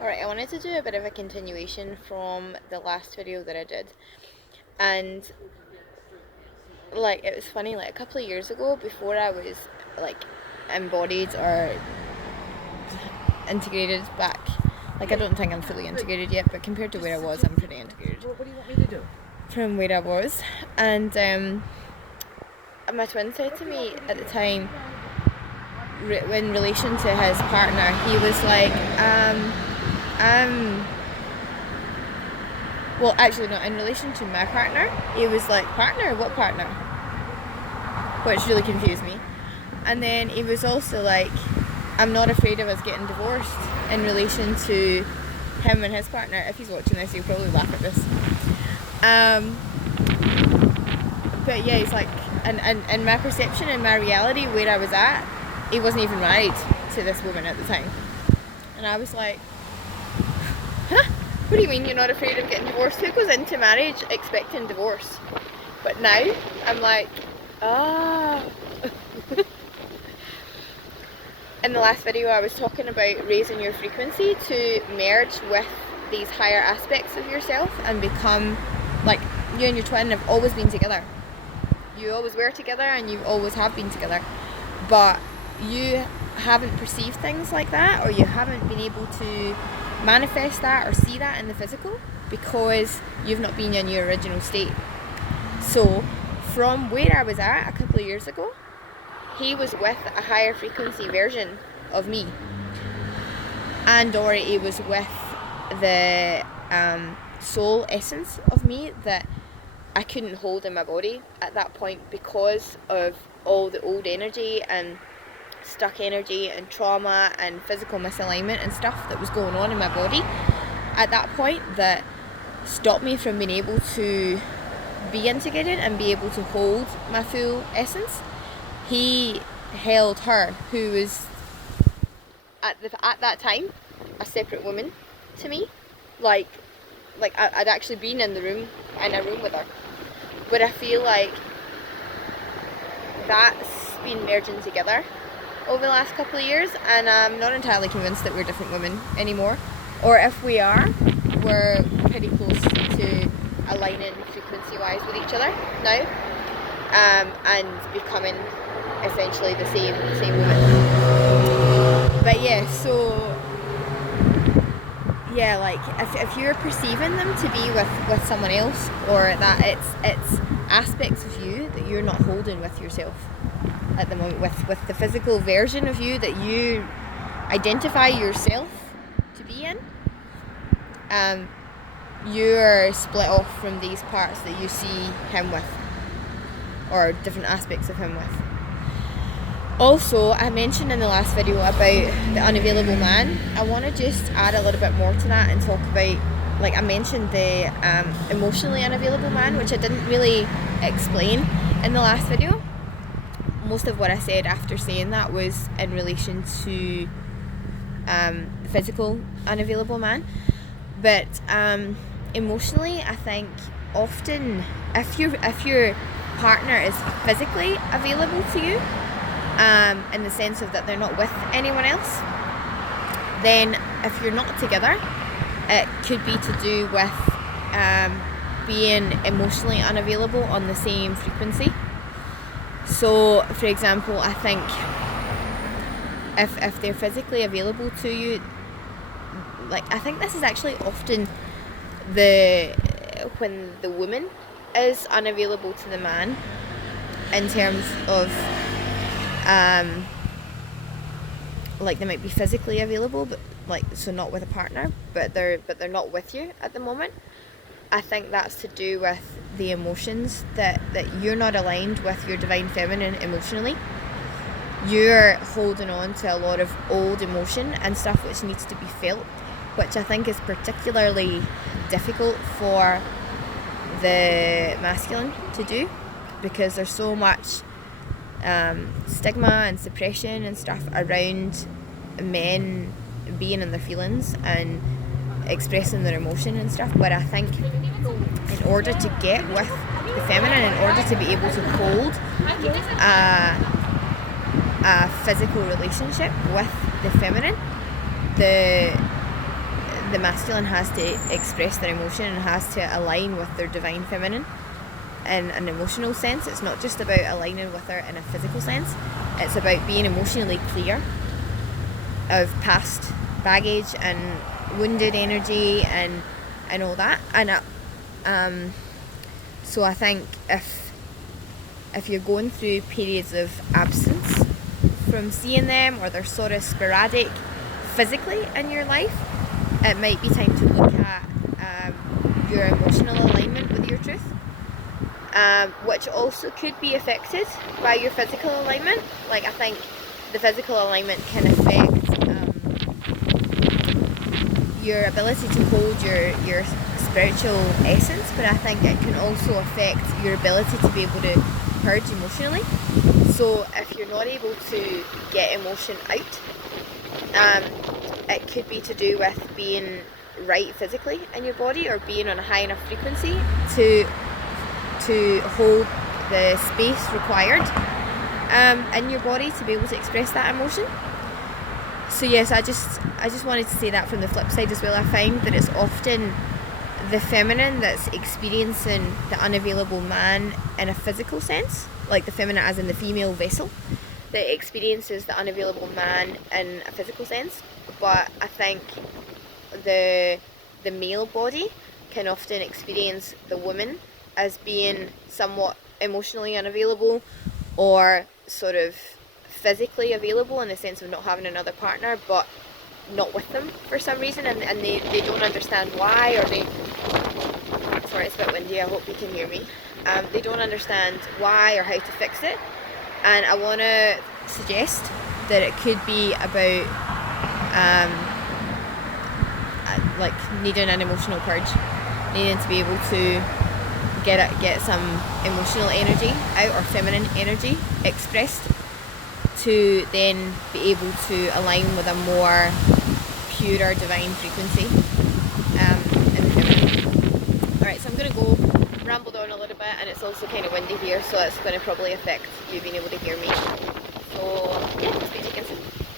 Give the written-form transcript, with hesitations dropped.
Alright, I wanted to do a bit of a continuation from the last video that I did. And like it was funny, like a couple of years ago, before I was like embodied or integrated back, like I don't think I'm fully integrated yet, but compared to where I was, I'm pretty integrated What do you want me to do? from where I was. And my twin said to me at the time, in relation to his partner, he was like, well, actually, no, in relation to my partner, he was like, partner? What partner? Which really confused me. And then he was also like, I'm not afraid of us getting divorced, in relation to him and his partner. If he's watching this, he'll probably laugh at this. But yeah, he's like, and my perception and my reality, where I was at, he wasn't even married to this woman at the time. And I was like, huh? What do you mean you're not afraid of getting divorced? Who goes into marriage expecting divorce? But now I'm like, ah. In the last video I was talking about raising your frequency to merge with these higher aspects of yourself and become, like, you and your twin have always been together. You always were together and you always have been together. But you haven't perceived things like that, or you haven't been able to manifest that or see that in the physical because you've not been in your original state. So from where I was at a couple of years ago, he was with a higher frequency version of me, and or he was with the soul essence of me that I couldn't hold in my body at that point because of all the old energy and stuck energy and trauma and physical misalignment and stuff that was going on in my body at that point that stopped me from being able to be integrated and be able to hold my full essence. He held her, who was at that time a separate woman to me, like I'd actually been in a room with her, but I feel like that's been merging together over the last couple of years, and I'm not entirely convinced that we're different women anymore, or if we are, we're pretty close to aligning frequency wise with each other now, and becoming essentially the same woman. But yeah, so yeah, like if you're perceiving them to be with someone else, or that it's aspects of you that you're not holding with yourself at the moment, with the physical version of you that you identify yourself to be in, you're split off from these parts that you see him with, or different aspects of him with. Also, I mentioned in the last video about the unavailable man. I want to just add a little bit more to that and talk about, like I mentioned, the emotionally unavailable man, which I didn't really explain in the last video. Most of what I said after saying that was in relation to the physical unavailable man. But emotionally, I think often if your partner is physically available to you, in the sense of that they're not with anyone else, then if you're not together, it could be to do with being emotionally unavailable on the same frequency. So, for example, I think if they're physically available to you, like I think this is actually often when the woman is unavailable to the man in terms of like they might be physically available, but like so not with a partner, but they're not with you at the moment. I think that's to do with the emotions that you're not aligned with your divine feminine emotionally. You're holding on to a lot of old emotion and stuff which needs to be felt, which I think is particularly difficult for the masculine to do, because there's so much stigma and suppression and stuff around men being in their feelings and expressing their emotion and stuff. But I think in order to get with the feminine, in order to be able to hold a physical relationship with the feminine, the the masculine has to express their emotion and has to align with their divine feminine in an emotional sense. It's not just about aligning with her in a physical sense. It's about being emotionally clear of past baggage and wounded energy and all that. And so I think if you're going through periods of absence from seeing them, or they're sort of sporadic physically in your life, it might be time to look at your emotional alignment with your truth, which also could be affected by your physical alignment. Like, I think the physical alignment can affect your ability to hold your spiritual essence, but I think it can also affect your ability to be able to purge emotionally. So if you're not able to get emotion out, it could be to do with being right physically in your body, or being on a high enough frequency to hold the space required in your body to be able to express that emotion. So yes, I just wanted to say that from the flip side as well. I find that it's often the feminine that's experiencing the unavailable man in a physical sense, like the feminine as in the female vessel that experiences the unavailable man in a physical sense. But I think the male body can often experience the woman as being somewhat emotionally unavailable, or sort of physically available in the sense of not having another partner, but not with them for some reason, and they don't understand why, or sorry, it's a bit windy, I hope you can hear me. They don't understand why or how to fix it. And I want to suggest that it could be about like needing an emotional purge, needing to be able to get some emotional energy out, or feminine energy expressed, to then be able to align with a more purer divine frequency in the feminine. Alright, so I'm going to go rambled on a little bit, and it's also kind of windy here, so it's going to probably affect you being able to hear me. So yeah, stay tuned.